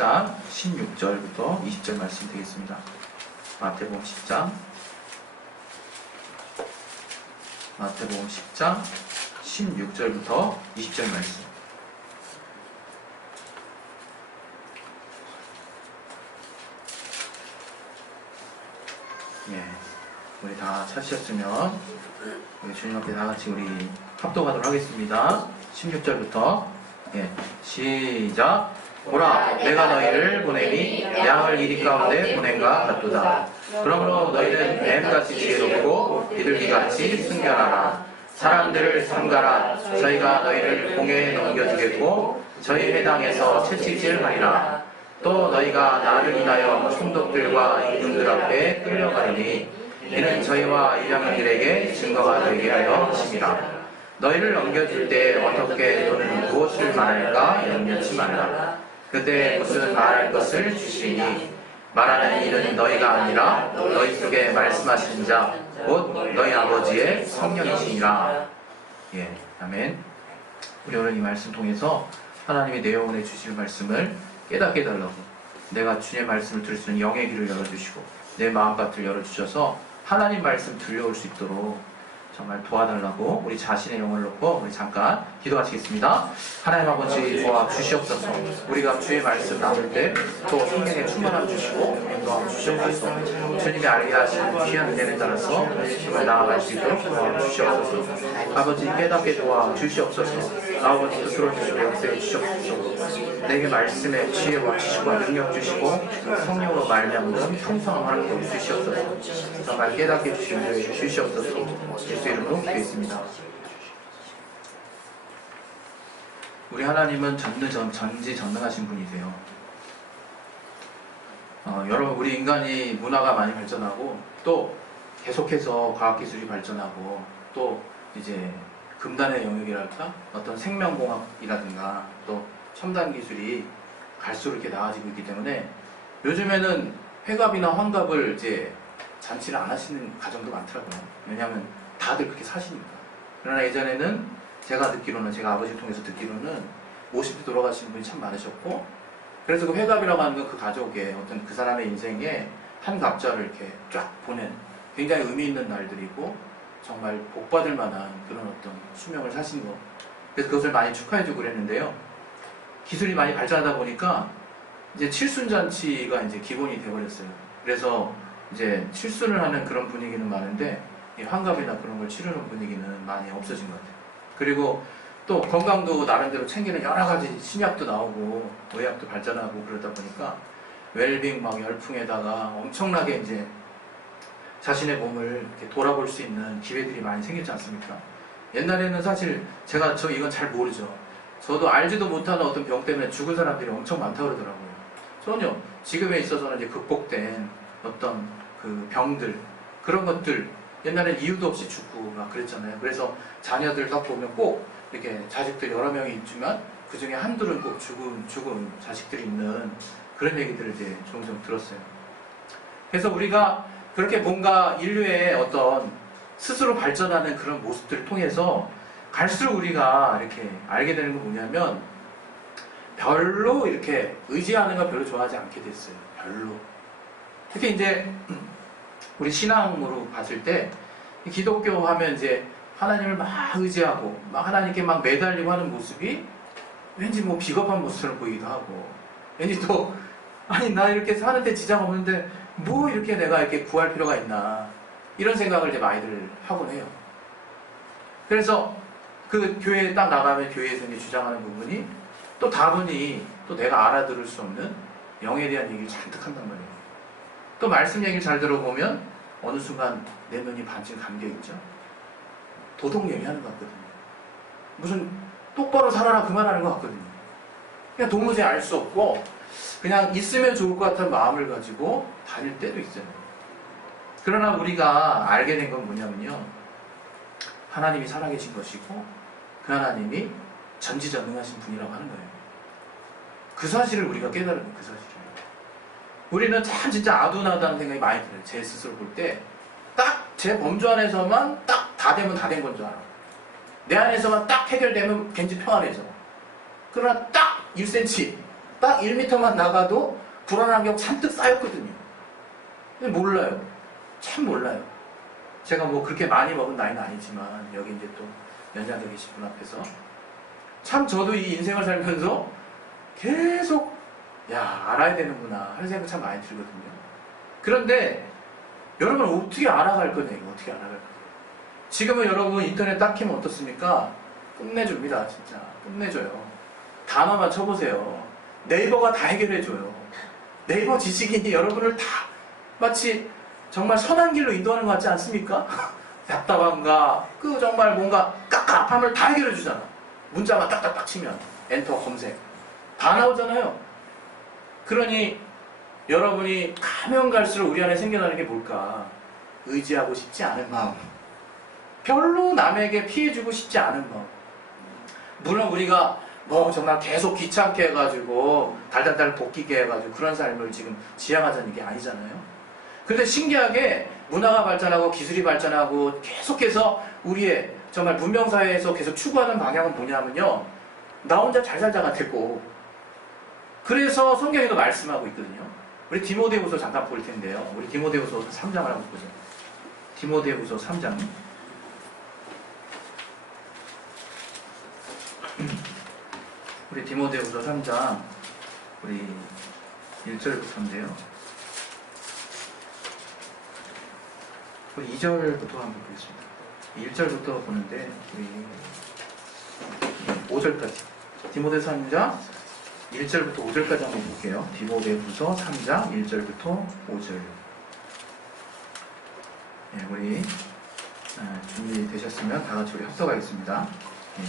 10장 16절부터 20절 말씀 되겠습니다. 마태복음 10장 16절부터 20절 말씀. 예, 우리 다 찾으셨으면 우리 주님 앞에 다 같이 우리 합독하도록 하겠습니다. 16절부터 시작. 보라, 내가 너희를 보내니 양을 이리 가운데 보낸과 같도다. 그러므로 너희는 뱀같이 지혜롭고 비둘기같이 순결하라. 사람들을 삼가라. 저희가 너희를 공회에 넘겨주겠고 저희 회당에서 채찍질하리라. 또 너희가 나를 인하여 총독들과 임금들 앞에 끌려가리니 이는 저희와 이방인들에게 증거가 되게 하여 하심이라. 너희를 넘겨줄 때 어떻게 또는 무엇을 말할까 염려치 말라. 그때 무슨 말할 것을 주시니 말하는 이는 너희가 아니라 너희 속에 말씀하신 자 곧 너희 아버지의 성령이시니라. 예, 아멘. 우리 오늘 이 말씀 통해서 하나님의 내 영혼에 주실 말씀을 깨닫게 해달라고, 내가 주의 말씀을 들을 수 있는 영의 귀를 열어주시고 내 마음밭을 열어주셔서 하나님 말씀 들려올 수 있도록 정말 도와달라고 우리 자신의 영혼을 놓고 우리 잠깐 기도하시겠습니다. 하나님 아버지 도와 주시옵소서. 우리가 주의 말씀 나눌 때 또 성령의 충만함 주시고 인도함 주시옵소서. 주님이 알게 하신 귀한 은혜를 따라서 정말 나아갈 수 있도록 도와 주시옵소서. 아버지 깨닫게 도와 주시옵소서. 아버지 스스로 주시고 역사해 주시옵소서. 내게 말씀에 지혜와 지식과 능력 주시고 성령으로 말미암는 풍성함 하나님 주시옵소서. 정말 깨닫게 주시옵소서. 예수 이름으로 기도했습니다. 우리 하나님은 전지전능하신 분이세요. 여러분, 우리 인간이 문화가 많이 발전하고 또 계속해서 과학기술이 발전하고 또 이제 금단의 영역이랄까 어떤 생명공학이라든가 또 첨단 기술이 갈수록 이렇게 나아지고 있기 때문에 요즘에는 회갑이나 환갑을 이제 잔치를 안 하시는 가정도 많더라고요. 왜냐하면 다들 그렇게 사시니까. 그러나 예전에는 제가 아버지 통해서 듣기로는 50대 돌아가시는 분이 참 많으셨고, 그래서 그 회갑이라고 하는 건 그 가족의 어떤 그 사람의 인생에 한 갑자를 이렇게 쫙 보낸 굉장히 의미 있는 날들이고 정말 복받을 만한 그런 어떤 수명을 사신 거. 그래서 그것을 많이 축하해주고 그랬는데요. 기술이 많이 발전하다 보니까 이제 칠순잔치가 이제 기본이 돼버렸어요. 그래서 이제 칠순을 하는 그런 분위기는 많은데 환갑이나 그런 걸 치르는 분위기는 많이 없어진 것 같아요. 그리고 또 건강도 나름대로 챙기는 여러 가지 신약도 나오고 의학도 발전하고 그러다 보니까 웰빙 막 열풍에다가 엄청나게 이제 자신의 몸을 이렇게 돌아볼 수 있는 기회들이 많이 생기지 않습니까? 옛날에는 사실 저 이건 잘 모르죠. 저도 알지도 못하는 어떤 병 때문에 죽은 사람들이 엄청 많다고 그러더라고요. 전혀 지금에 있어서는 이제 극복된 어떤 그 병들, 그런 것들 옛날엔 이유도 없이 죽고 막 그랬잖아요. 그래서 자녀들 딱 보면 꼭 이렇게 자식들 여러 명이 있지만 그 중에 한둘은 꼭 죽은 자식들이 있는 그런 얘기들을 이제 종종 들었어요. 그래서 우리가 그렇게 뭔가 인류의 어떤 스스로 발전하는 그런 모습들을 통해서 갈수록 우리가 이렇게 알게 되는 건 뭐냐면 별로 이렇게 의지하는 걸 별로 좋아하지 않게 됐어요. 별로. 특히 이제 우리 신앙으로 봤을 때 기독교 하면 이제 하나님을 막 의지하고 막 하나님께 막 매달리고 하는 모습이 왠지 뭐 비겁한 모습처럼 보이기도 하고, 왠지 또 아니 나 이렇게 사는데 지장 없는데 뭐 이렇게 내가 이렇게 구할 필요가 있나, 이런 생각을 이제 많이들 하곤 해요. 그래서 그 교회에 딱 나가면 교회에서 이제 주장하는 부분이 또 다분히 또 내가 알아들을 수 없는 영에 대한 얘기를 잔뜩 한단 말이에요. 또 말씀 얘기를 잘 들어보면 어느 순간 내 눈이 반쯤 감겨있죠. 도덕 얘기하는 것 같거든요. 무슨 똑바로 살아라 그 말하는 것 같거든요. 그냥 도무지 알 수 없고 그냥 있으면 좋을 것 같은 마음을 가지고 다닐 때도 있어요. 그러나 우리가 알게 된 건 뭐냐면요, 하나님이 살아계신 것이고 그 하나님이 전지전능하신 분이라고 하는 거예요. 그 사실을 우리가 깨달은 거예요. 그 사실을. 우리는 참 진짜 아둔하다는 생각이 많이 들어요. 제 스스로 볼 때 딱 제 범주 안에서만 딱 다 되면 다 된 건 줄 알아. 내 안에서만 딱 해결되면 왠지 평안해져. 그러나 딱 1cm 딱 1m만 나가도 불안한 경 잔뜩 쌓였거든요. 근데 몰라요. 참 몰라요. 제가 뭐 그렇게 많이 먹은 나이는 아니지만 여기 이제 또 연장자 계신 분 앞에서 참 저도 이 인생을 살면서 계속 알아야 되는구나 하는 생각 참 많이 들거든요. 그런데 여러분 어떻게 알아갈 거냐, 이거 어떻게 알아갈 거냐. 지금은 여러분 인터넷 딱 키면 어떻습니까? 끝내줍니다. 진짜 끝내줘요. 단어만 쳐보세요. 네이버가 다 해결해줘요. 네이버 지식인이 여러분을 다 마치 정말 선한 길로 인도하는 것 같지 않습니까? 답답한가 정말 뭔가 깝깝함을 다 해결해주잖아. 문자만 딱딱딱 치면 엔터 검색 다 나오잖아요. 그러니 여러분이 가면 갈수록 우리 안에 생겨나는 게 뭘까? 의지하고 싶지 않은 마음, 별로 남에게 피해주고 싶지 않은 마음. 물론 우리가 뭐 정말 계속 귀찮게 해가지고 달달달 볶이게 해가지고 그런 삶을 지금 지향하자는 게 아니잖아요. 근데 신기하게 문화가 발전하고 기술이 발전하고 계속해서 우리의 정말 문명사회에서 계속 추구하는 방향은 뭐냐면요, 나 혼자 잘 살자가 되고, 그래서 성경에도 말씀하고 있거든요. 우리 디모데후서 잠깐 볼 텐데요. 우리 디모데후서 3장을 한번 보죠. 디모데후서 3장. 우리 디모데후서 3장 우리 1절부터인데요. 우리 2절부터 한번 보겠습니다. 1절부터 보는데 우리 5절까지 디모데후서 3장 1절부터 5절까지 한번 볼게요. 디모데후서 3장 1절부터 5절. 우리 준비되셨으면 다 같이 우리 합독하겠습니다.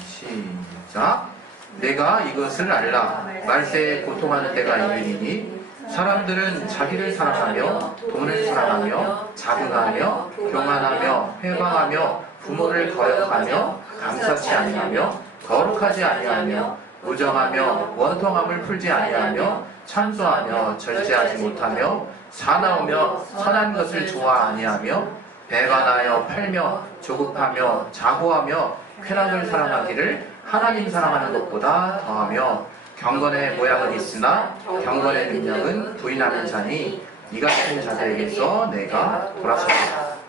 시작. 내가 이것을 알라. 말세에 고통하는 때가 이르리니 사람들은 자기를 사랑하며 돈을 사랑하며 자긍하며 교만하며 회방하며 부모를 거역하며 감사치 아니하며 거룩하지 아니하며 무정하며 원통함을 풀지 아니하며 찬소하며 절제하지 못하며 사나우며 선한 것을 좋아 아니하며 배반하여 팔며 조급하며 자고하며 쾌락을 사랑하기를 하나님 사랑하는 것보다 더하며 경건의 모양은 있으나 경건의 능력은 부인하는 자니 이 같은 자들에게서 내가 돌아섰다.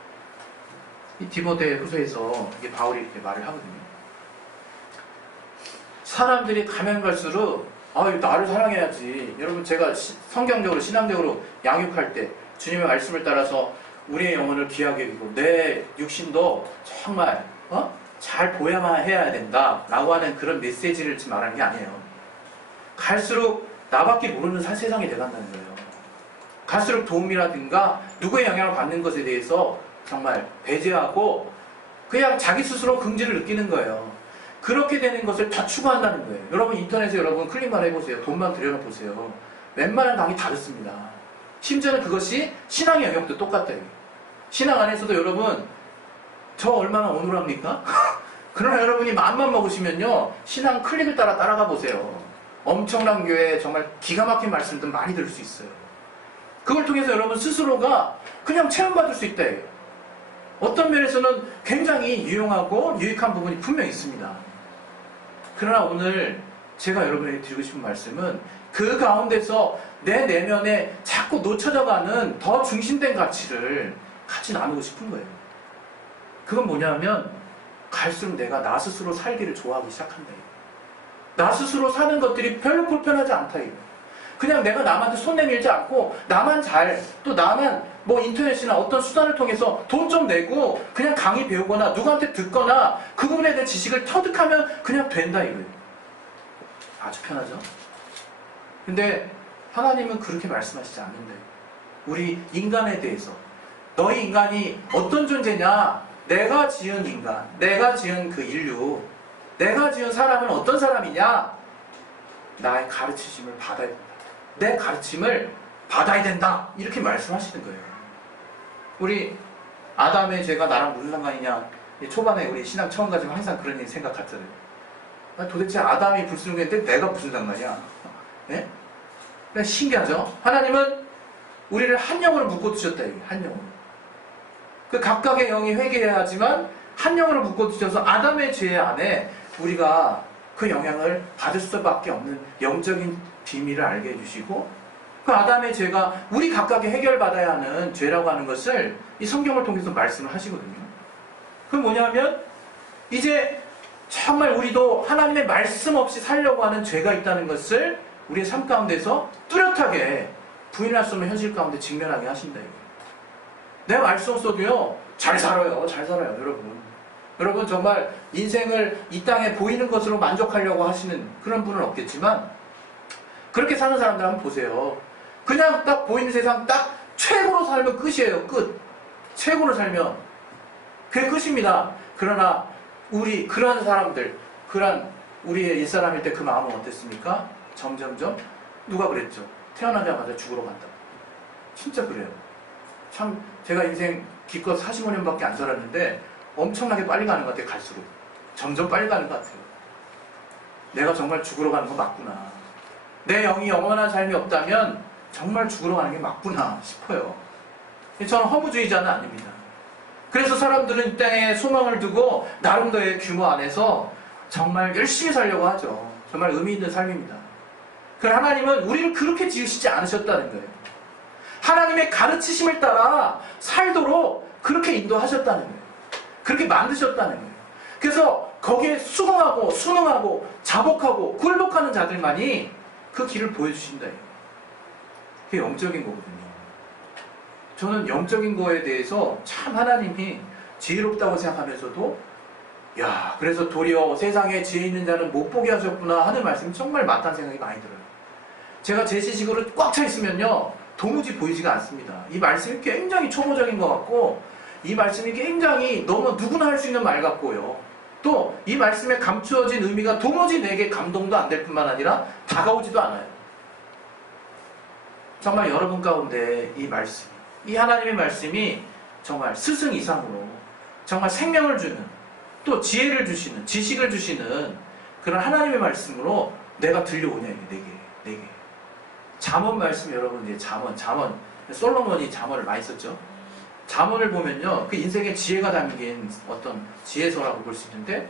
이 디모데후서에서 이게 바울이 이렇게 말을 하거든요. 사람들이 가면 갈수록 나를 사랑해야지. 여러분, 제가 성경적으로 신앙적으로 양육할 때 주님의 말씀을 따라서 우리의 영혼을 귀하게 여기고 내 육신도 정말 잘 보야만 해야 된다 라고 하는 그런 메시지를 지금 말하는 게 아니에요. 갈수록 나밖에 모르는 세상이 돼간다는 거예요. 갈수록 도움이라든가 누구의 영향을 받는 것에 대해서 정말 배제하고 그냥 자기 스스로 긍지를 느끼는 거예요. 그렇게 되는 것을 다 추구한다는 거예요. 여러분 인터넷에 여러분 클릭만 해보세요. 돈만 들여다보세요. 웬만한 강의 다 듣습니다. 심지어는 그것이 신앙의 영역도 똑같아요. 신앙 안에서도 여러분 저 얼마나 온울합니까? 그러나 여러분이 마음만 먹으시면요 신앙 클릭을 따라가 보세요. 엄청난 교회 정말 기가 막힌 말씀들 많이 들을 수 있어요. 그걸 통해서 여러분 스스로가 그냥 체험받을 수 있다. 어떤 면에서는 굉장히 유용하고 유익한 부분이 분명히 있습니다. 그러나 오늘 제가 여러분에게 드리고 싶은 말씀은 그 가운데서 내 내면에 자꾸 놓쳐져가는 더 중심된 가치를 같이 나누고 싶은 거예요. 그건 뭐냐면 갈수록 내가 나 스스로 살기를 좋아하기 시작한다. 나 스스로 사는 것들이 별로 불편하지 않다. 그냥 내가 남한테 손 내밀지 않고 나만 또 나만 뭐 인터넷이나 어떤 수단을 통해서 돈 좀 내고 그냥 강의 배우거나 누구한테 듣거나 그 부분에 대한 지식을 터득하면 그냥 된다 이거예요. 아주 편하죠? 근데 하나님은 그렇게 말씀하시지 않는데 우리 인간에 대해서 너희 인간이 어떤 존재냐? 내가 지은 인간, 내가 지은 그 인류, 내가 지은 사람은 어떤 사람이냐? 나의 가르치심을 받아야 된다. 내 가르침을 받아야 된다. 이렇게 말씀하시는 거예요. 우리 아담의 죄가 나랑 무슨 상관이냐? 초반에 우리 신앙 처음 가지면 항상 그런 일 생각하잖아요. 도대체 아담이 불순종했는데 내가 무슨 상관이야? 네? 신기하죠? 하나님은 우리를 한 영으로 묶어두셨다. 한 영으로. 그 각각의 영이 회개해야 하지만 한 영으로 묶어두셔서 아담의 죄 안에 우리가 그 영향을 받을 수밖에 없는 영적인 비밀을 알게 해주시고 그 아담의 죄가 우리 각각이 해결받아야 하는 죄라고 하는 것을 이 성경을 통해서 말씀을 하시거든요. 그건 뭐냐면 이제 정말 우리도 하나님의 말씀 없이 살려고 하는 죄가 있다는 것을 우리의 삶 가운데서 뚜렷하게 부인할 수 없는 현실 가운데 직면하게 하신다. 내가 말씀 없어도요 잘 살아요. 잘 살아요 여러분. 여러분 정말 인생을 이 땅에 보이는 것으로 만족하려고 하시는 그런 분은 없겠지만 그렇게 사는 사람들 한번 보세요. 그냥 딱 보이는 세상 딱 최고로 살면 끝이에요. 끝. 최고로 살면 그게 끝입니다. 그러나 우리 그러한 사람들, 그러한 우리의 옛사람일 때 그 마음은 어땠습니까? 점점점 누가 그랬죠? 태어나자마자 죽으러 간다. 진짜 그래요. 참 제가 인생 기껏 45년밖에 안 살았는데 엄청나게 빨리 가는 것 같아요. 갈수록 점점 빨리 가는 것 같아요. 내가 정말 죽으러 가는 거 맞구나. 내 영이 영원한 삶이 없다면 정말 죽으러 가는 게 맞구나 싶어요. 저는 허무주의자는 아닙니다. 그래서 사람들은 이 땅에 소망을 두고 나름대로의 규모 안에서 정말 열심히 살려고 하죠. 정말 의미 있는 삶입니다. 그러나 하나님은 우리를 그렇게 지으시지 않으셨다는 거예요. 하나님의 가르치심을 따라 살도록 그렇게 인도하셨다는 거예요. 그렇게 만드셨다는 거예요. 그래서 거기에 수긍하고 순응하고 자복하고 굴복하는 자들만이 그 길을 보여주신다. 그게 영적인 거거든요. 저는 영적인 거에 대해서 참 하나님이 지혜롭다고 생각하면서도 야, 그래서 도리어 세상에 지혜 있는 자는 못 보게 하셨구나 하는 말씀이 정말 맞다는 생각이 많이 들어요. 제가 제 지식으로 꽉 차 있으면요 도무지 보이지가 않습니다. 이 말씀이 굉장히 초보적인 것 같고 이 말씀이 굉장히 너무 누구나 할 수 있는 말 같고요. 또 이 말씀에 감추어진 의미가 도무지 내게 감동도 안 될 뿐만 아니라 다가오지도 않아요. 정말 여러분 가운데 이 말씀, 이 하나님의 말씀이 정말 스승 이상으로 정말 생명을 주는 또 지혜를 주시는 지식을 주시는 그런 하나님의 말씀으로 내가 들려오냐 내게 잠언 말씀 여러분 이제 잠언 솔로몬이 잠언을 많이 썼죠. 잠언을 보면요 그 인생의 지혜가 담긴 어떤 지혜서라고 볼 수 있는데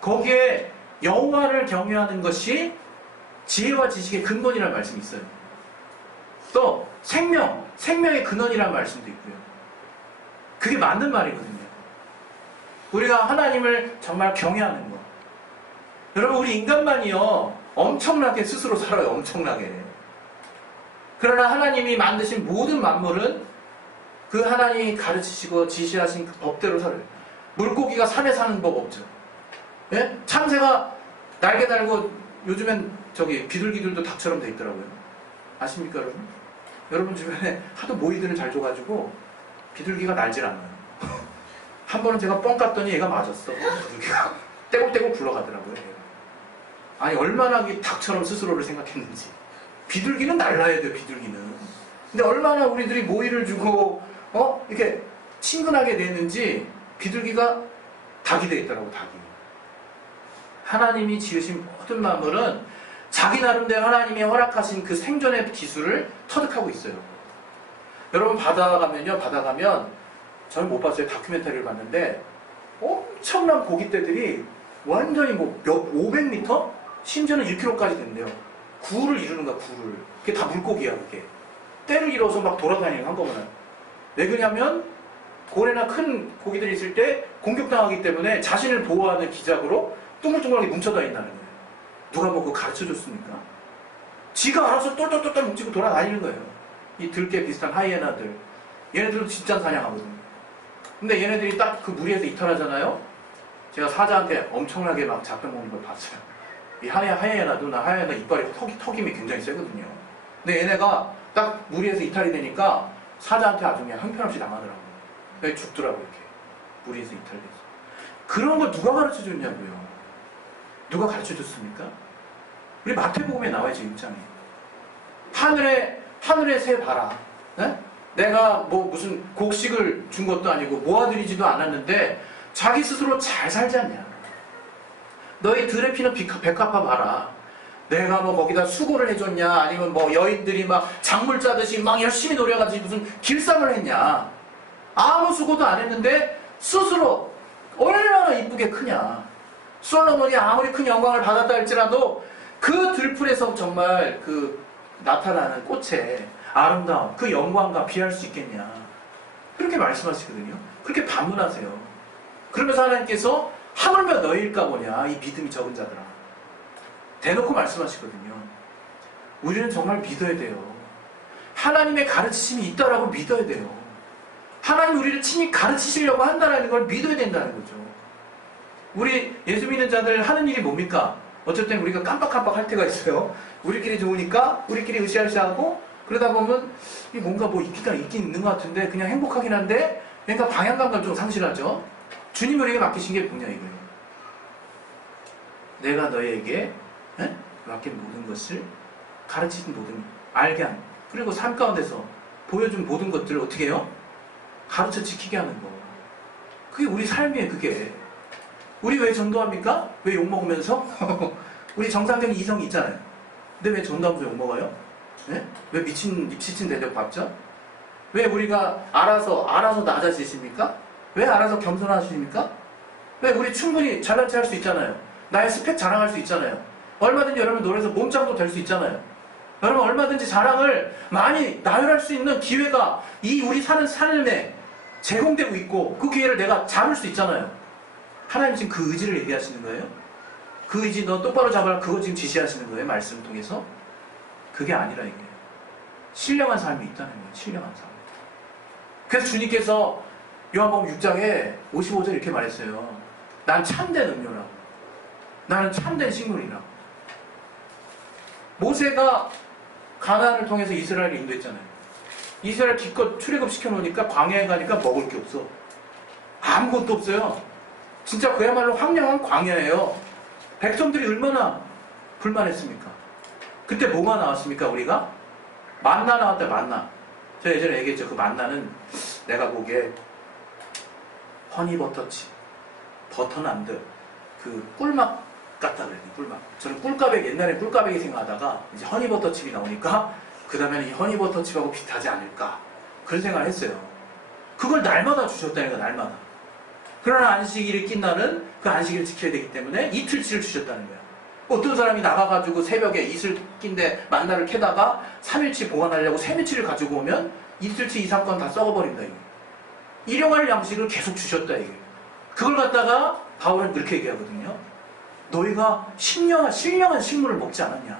거기에 여호와를 경외하는 것이 지혜와 지식의 근본이라는 말씀이 있어요. 또 생명의 근원이라는 말씀도 있고요. 그게 맞는 말이거든요. 우리가 하나님을 정말 경외하는 것. 여러분 우리 인간만이요 엄청나게 스스로 살아요. 엄청나게. 그러나 하나님이 만드신 모든 만물은 그 하나님이 가르치시고 지시하신 그 법대로 살아요. 물고기가 산에 사는 법 없죠. 예? 참새가 날개 달고 요즘엔 비둘기들도 닭처럼 돼 있더라고요. 아십니까 여러분? 여러분 주변에 하도 모이들을 잘 줘가지고 비둘기가 날질 않아요. 한 번은 제가 뻥 깠더니 얘가 맞았어. 비둘기가 떼굴떼굴 굴러가더라고요. 얘가. 아니 얼마나 닭처럼 스스로를 생각했는지. 비둘기는 날라야 돼요. 비둘기는. 근데 얼마나 우리들이 모이를 주고 이렇게 친근하게 내는지 비둘기가 닭이 돼 있더라고. 닭이. 하나님이 지으신 모든 만물은 자기 나름대로 하나님이 허락하신 그 생존의 기술을 터득하고 있어요. 여러분 바다 가면 저는 못 봤어요. 다큐멘터리를 봤는데 엄청난 고깃대들이 완전히 몇 500m? 심지어는 1km까지 된대요. 구를 이루는 거야. 구를. 그게 다 물고기야. 그게. 때를 이뤄서 막 돌아다니는 한꺼번에. 왜 그러냐면 고래나 큰 고기들이 있을 때 공격당하기 때문에 자신을 보호하는 기작으로 둥글둥글하게 뭉쳐다닌다는 거예요. 누가 그거 가르쳐줬습니까? 지가 알아서 똘똘똘똘 뭉치고 돌아다니는 거예요. 이 들개 비슷한 하이에나들. 얘네들도 진짜 사냥하거든요. 근데 얘네들이 딱 그 무리에서 이탈하잖아요. 제가 사자한테 엄청나게 막 잡혀먹는 걸 봤어요. 이 하이에나도 하이에나 이빨이 턱임이 굉장히 세거든요. 근데 얘네가 딱 무리에서 이탈이 되니까 사자한테 아주 그냥 형편없이 당하더라고요. 그래서 죽더라고요. 이렇게 무리에서 이탈돼서. 그런 거 누가 가르쳐줬냐고요. 누가 가르쳐줬습니까? 우리 마태복음에 나와야죠. 6장에. 하늘의 새 봐라. 네? 내가 무슨 곡식을 준 것도 아니고 모아드리지도 않았는데 자기 스스로 잘 살지 않냐. 너희 들에 피는 백합화 봐라. 내가 거기다 수고를 해줬냐. 아니면 여인들이 막 작물 짜듯이 막 열심히 노력하지 무슨 길쌈을 했냐. 아무 수고도 안 했는데 스스로 얼마나 이쁘게 크냐. 솔로몬이 아무리 큰 영광을 받았다 할지라도 그 들풀에서 정말 그 나타나는 꽃의 아름다움, 그 영광과 비할 수 있겠냐. 그렇게 말씀하시거든요. 그렇게 반문하세요. 그러면서 하나님께서 하물며 너희일까 보냐, 이 믿음이 적은 자들아. 대놓고 말씀하시거든요. 우리는 정말 믿어야 돼요. 하나님의 가르치심이 있다라고 믿어야 돼요. 하나님 우리를 친히 가르치시려고 한다는 걸 믿어야 된다는 거죠. 우리 예수 믿는 자들 하는 일이 뭡니까? 어쩔 땐 우리가 깜빡깜빡 할 때가 있어요. 우리끼리 좋으니까 우리끼리 으쌰으쌰하고 그러다 보면 뭔가 뭐 있긴 있는 것 같은데 그냥 행복하긴 한데 그러니까 방향감을 좀 상실하죠. 주님 우리에게 맡기신 게 뭐냐 이거예요. 내가 너희에게 맡긴 모든 것을 가르치신 모든 알게 한 그리고 삶 가운데서 보여준 모든 것들을 어떻게 해요? 가르쳐 지키게 하는 거. 그게 우리 삶이에요. 그게. 우리 왜 전도합니까? 왜 욕먹으면서? 우리 정상적인 이성이 있잖아요. 근데 왜 전도하면서 욕먹어요? 네? 왜 미친 대접 받죠? 왜 우리가 알아서 낮아지십니까? 왜 알아서 겸손하십니까? 왜 우리 충분히 잘난 체 할 수 있잖아요. 나의 스펙 자랑할 수 있잖아요. 얼마든지 여러분 노래에서 몸짱도 될 수 있잖아요. 여러분 얼마든지 자랑을 많이 나열할 수 있는 기회가 이 우리 사는 삶에 제공되고 있고 그 기회를 내가 잡을 수 있잖아요. 하나님 지금 그 의지를 얘기하시는 거예요? 그 의지 너 똑바로 잡아라 그거 지금 지시하시는 거예요? 말씀을 통해서? 그게 아니라 이게 신령한 삶이 있다는 거예요. 신령한 삶. 그래서 주님께서 요한복음 6장에 55절 이렇게 말했어요. 난 참된 음료라고. 나는 참된 식물이라고. 모세가 가나안을 통해서 이스라엘을 인도했잖아요. 이스라엘 기껏 출애굽시켜 놓으니까 광야에 가니까 먹을 게 없어. 아무것도 없어요. 진짜 그야말로 황량한 광야예요. 백성들이 얼마나 불만했습니까? 그때 뭐가 나왔습니까 우리가? 만나 나왔다. 만나. 제가 예전에 얘기했죠. 그 만나는 내가 보기에 허니버터칩 버터난드 그 꿀맛 같다 그래요. 꿀맛. 저는 꿀까백 옛날에 꿀까백이 생각하다가 이제 허니버터칩이 나오니까 그 다음에는 이 허니버터칩하고 비슷하지 않을까 그런 생각을 했어요. 그걸 날마다 주셨다니까 날마다. 그러나 안식일이 낀 날은 그 안식일을 지켜야 되기 때문에 이틀치를 주셨다는 거예요. 어떤 사람이 나가가지고 새벽에 이슬 낀데 만나를 캐다가 3일치 보관하려고 3일치를 가지고 오면 이틀치 이상권 다 썩어버린다 이거. 일용할 양식을 계속 주셨다 이게. 그걸 갖다가 바울은 그렇게 얘기하거든요. 너희가 신령한 식물을 먹지 않았냐?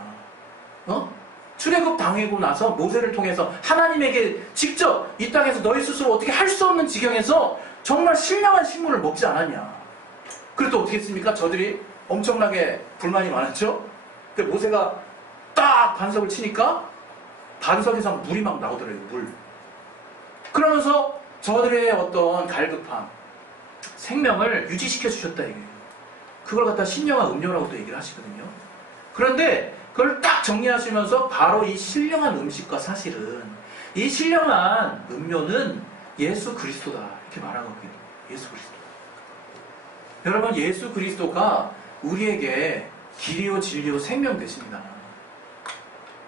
출애굽 당하고 나서 모세를 통해서 하나님에게 직접 이 땅에서 너희 스스로 어떻게 할 수 없는 지경에서 정말 신령한 식물을 먹지 않았냐? 그래도 어떻게 했습니까? 저들이 엄청나게 불만이 많았죠? 근데 모세가 딱 반석을 치니까 반석에서 물이 막 나오더래요. 물. 그러면서 저들의 어떤 갈급함, 생명을 유지시켜 주셨다 이게. 그걸 갖다 신령한 음료라고 또 얘기를 하시거든요. 그런데 그걸 딱 정리하시면서 바로 이 신령한 음식과 사실은 이 신령한 음료는 예수 그리스도다 이렇게 말하거든요. 예수 그리스도. 여러분 예수 그리스도가 우리에게 길이요 진리요 생명 되십니다.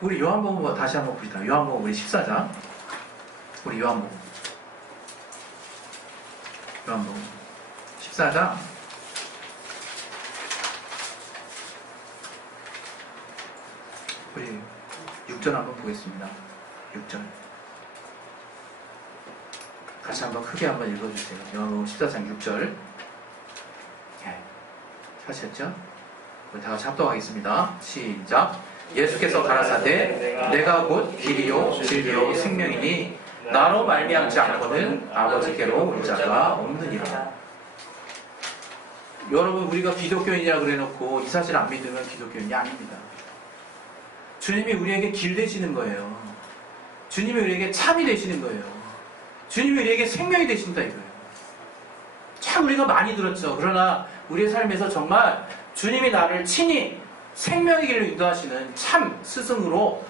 우리 요한복음 다시 한번 봅시다. 요한복음 우리 14장 우리 요한복음 14장 우리 6절 한번 보겠습니다. 6절 다시 한번 크게 한번 읽어주세요. 요한복음 14장 6절 하셨죠? 우리 다 같이 합독하겠습니다. 시작. 예수께서 가라사대 내가 곧 길이요 진리요 생명이니 나로 말미암지 않고는 아버지께로 올 자가 없느니라. 여러분 우리가 기독교인이라 그래놓고 이 사실 안 믿으면 기독교인이 아닙니다. 주님이 우리에게 길 되시는 거예요. 주님이 우리에게 참이 되시는 거예요. 주님이 우리에게 생명이 되신다 이거예요. 참 우리가 많이 들었죠. 그러나 우리의 삶에서 정말 주님이 나를 친히 생명의 길로 인도하시는 참 스승으로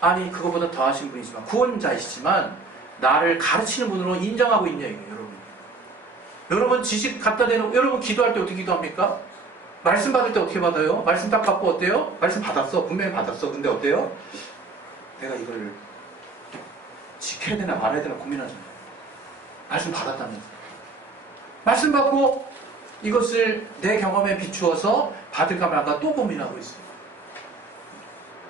아니 그거보다 더하신 분이지만 구원자이시지만 나를 가르치는 분으로 인정하고 있냐 이거예요. 여러분 지식 갖다 대놓고 여러분 기도할 때 어떻게 기도합니까? 말씀 받을 때 어떻게 받아요? 말씀 딱 받고 어때요? 말씀 받았어. 분명히 받았어. 근데 어때요? 내가 이걸 지켜야 되나 말아야 되나 고민하잖아요. 말씀 받았다면서. 말씀 받고 이것을 내 경험에 비추어서 받을까 말까 또 고민하고 있어요.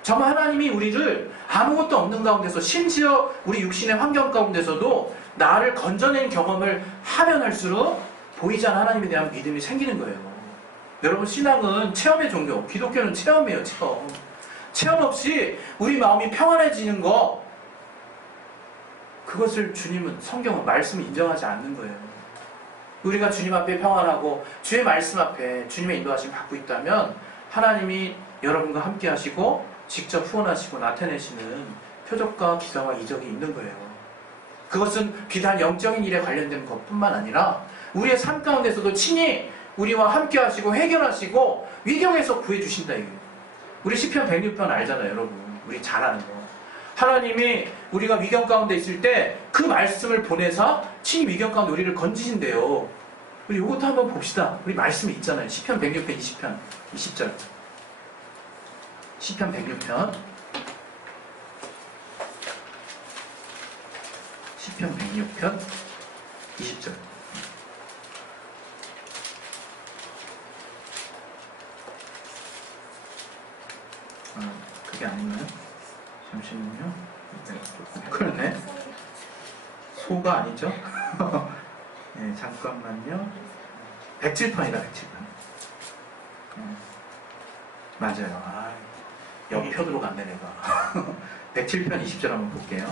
정말 하나님이 우리를 아무것도 없는 가운데서, 심지어 우리 육신의 환경 가운데서도 나를 건져낸 경험을 하면 할수록 보이지 않는 하나님에 대한 믿음이 생기는 거예요. 여러분, 신앙은 체험의 종교, 기독교는 체험이에요. 체험. 체험 없이 우리 마음이 평안해지는 거, 그것을 주님은, 성경은, 말씀을 인정하지 않는 거예요. 우리가 주님 앞에 평안하고 주의 말씀 앞에 주님의 인도하심을 받고 있다면 하나님이 여러분과 함께 하시고 직접 후원하시고 나타내시는 표적과 기사와 이적이 있는 거예요. 그것은 비단 영적인 일에 관련된 것뿐만 아니라 우리의 삶 가운데서도 친히 우리와 함께 하시고 해결하시고 위경에서 구해주신다 이거예요. 우리 시편 106편 알잖아요, 여러분. 우리 잘 아는 거. 하나님이 우리가 위경 가운데 있을 때 그 말씀을 보내서 친히 위경 가운데 우리를 건지신대요. 우리 이것도 한번 봅시다. 우리 말씀이 있잖아요. 시편 106편 20편 20절. 시편 106편 시편 106편 20절. 그게 아닌가요? 잠시만요. 네, 그러네. 소가 아니죠? 네, 잠깐만요. 107편이다, 107편. 맞아요. 아, 옆편으로 갔네, 내가. 107편 20절 한번 볼게요.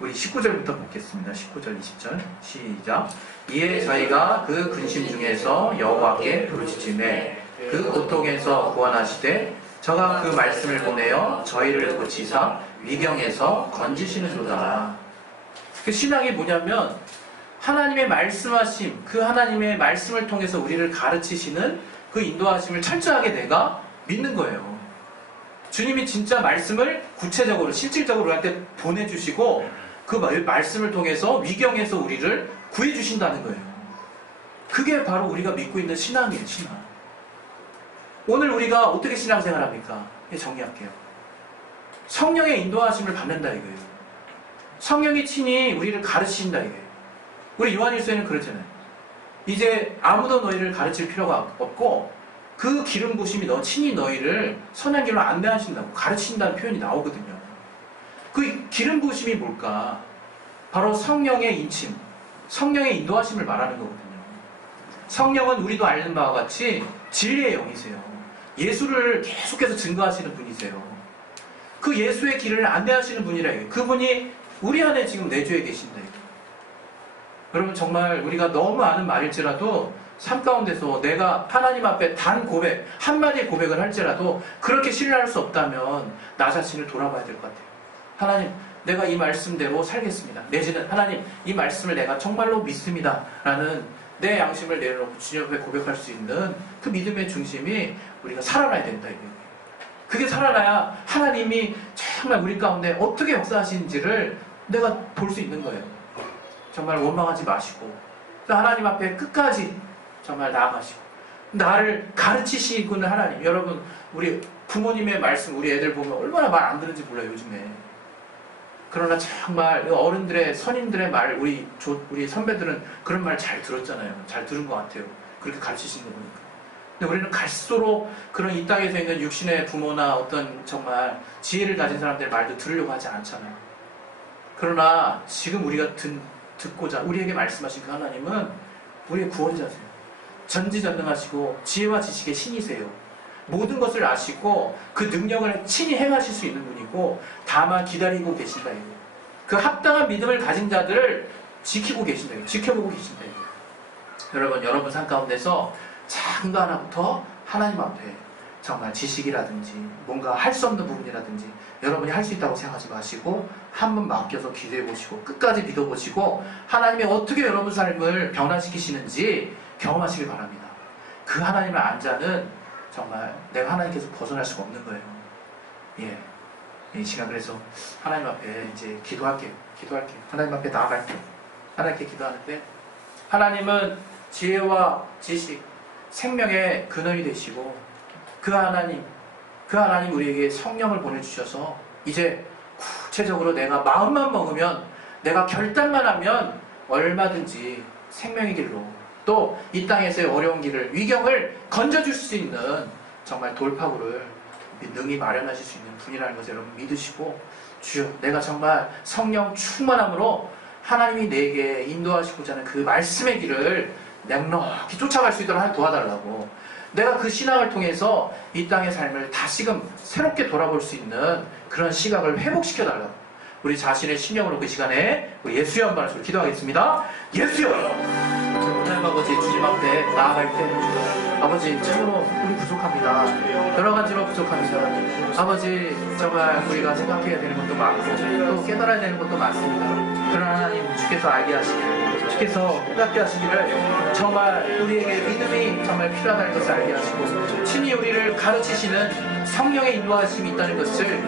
우리 19절부터 보겠습니다. 19절, 20절. 시작. 이에 저희가 그 근심 중에서 여호와께 부르짖으매 그 고통에서 구원하시되 저가 그 말씀을 보내어 저희를 고치사 위경에서 건지시는도다. 그 신앙이 뭐냐면 하나님의 말씀하심, 그 하나님의 말씀을 통해서 우리를 가르치시는 그 인도하심을 철저하게 내가 믿는 거예요. 주님이 진짜 말씀을 구체적으로 실질적으로 우리한테 보내주시고 그 말씀을 통해서 위경에서 우리를 구해주신다는 거예요. 그게 바로 우리가 믿고 있는 신앙이에요. 신앙. 오늘 우리가 어떻게 신앙생활합니까? 정리할게요. 성령의 인도하심을 받는다 이거예요. 성령이 친히 우리를 가르치신다 이거예요. 우리 요한일서에는 그러잖아요. 이제 아무도 너희를 가르칠 필요가 없고 그 기름 부심이 친히 너희를 선한 길로 안내하신다고 가르친다는 표현이 나오거든요. 그 기름 부심이 뭘까? 바로 성령의 인침, 성령의 인도하심을 말하는 거거든요. 성령은 우리도 아는 바와 같이 진리의 영이세요. 예수를 계속해서 증거하시는 분이세요. 그 예수의 길을 안내하시는 분이라 해요. 그분이 우리 안에 지금 내주에 계신다. 여러분, 정말 우리가 너무 아는 말일지라도 삶 가운데서 내가 하나님 앞에 단 고백, 한마디의 고백을 할지라도 그렇게 신뢰할 수 없다면 나 자신을 돌아봐야 될 것 같아요. 하나님, 내가 이 말씀대로 살겠습니다. 내지는 하나님, 이 말씀을 내가 정말로 믿습니다. 라는 내 양심을 내려놓고 주님 앞에 고백할 수 있는 그 믿음의 중심이 우리가 살아나야 된다. 그게 살아나야 하나님이 정말 우리 가운데 어떻게 역사하시는지를 내가 볼 수 있는 거예요. 정말 원망하지 마시고 하나님 앞에 끝까지 정말 나아가시고 나를 가르치시고는 하나님. 여러분, 우리 부모님의 말씀 우리 애들 보면 얼마나 말 안 듣는지 몰라요, 요즘에. 그러나 정말 어른들의, 선임들의 말, 우리 선배들은 그런 말 잘 들었잖아요. 잘 들은 것 같아요. 그렇게 가르치시는 거 보니까. 근데 우리는 갈수록 그런 이 땅에서 있는 육신의 부모나 어떤 정말 지혜를 가진 사람들의 말도 들으려고 하지 않잖아요. 그러나 지금 우리가 듣고자 우리에게 말씀하신 그 하나님은 우리의 구원자세요. 전지전능하시고 지혜와 지식의 신이세요. 모든 것을 아시고 그 능력을 친히 행하실 수 있는 분이고 다만 기다리고 계신다. 그 합당한 믿음을 가진 자들을 지키고 계신다. 지켜보고 계신다. 여러분 삶 가운데서 작은 거 하나부터 하나님 앞에 정말 지식이라든지 뭔가 할 수 없는 부분이라든지 여러분이 할 수 있다고 생각하지 마시고 한번 맡겨서 기도해 보시고 끝까지 믿어 보시고 하나님이 어떻게 여러분 삶을 변화시키시는지 경험하시길 바랍니다. 그 하나님을 안 자는 정말 내가 하나님께서 벗어날 수가 없는 거예요. 예. 이 시간 그래서 하나님 앞에 이제 기도할게요. 하나님 앞에 나아갈게요. 하나님께 기도하는데 하나님은 지혜와 지식, 생명의 근원이 되시고 그 하나님 우리에게 성령을 보내주셔서 이제 구체적으로 내가 마음만 먹으면 내가 결단만 하면 얼마든지 생명의 길로 또 이 땅에서의 어려운 길을 위경을 건져줄 수 있는 정말 돌파구를 능히 마련하실 수 있는 분이라는 것을 여러분 믿으시고, 주여 내가 정말 성령 충만함으로 하나님이 내게 인도하시고자 하는 그 말씀의 길을 넉넉히 쫓아갈 수 있도록 하나님 도와달라고, 내가 그 신앙을 통해서 이 땅의 삶을 다시금 새롭게 돌아볼 수 있는 그런 시각을 회복시켜달라고, 우리 자신의 신령으로 그 시간에 우리 예수여 한번 하시고 기도하겠습니다. 예수여! 하나님 아버지, 주님 앞에 나아갈 때 아버지 참으로 우리 부족합니다. 여러 가지로 부족합니다. 아버지 정말 우리가 생각해야 되는 것도 많고 또 깨달아야 되는 것도 많습니다. 그러나 하나님 주께서 알게 하시기를, 주께서 깨닫게 하시기를, 정말 우리에게 믿음이 정말 필요하다는 것을 알게 하시고 친히 우리를 가르치시는 성령의 인도하심이 있다는 것을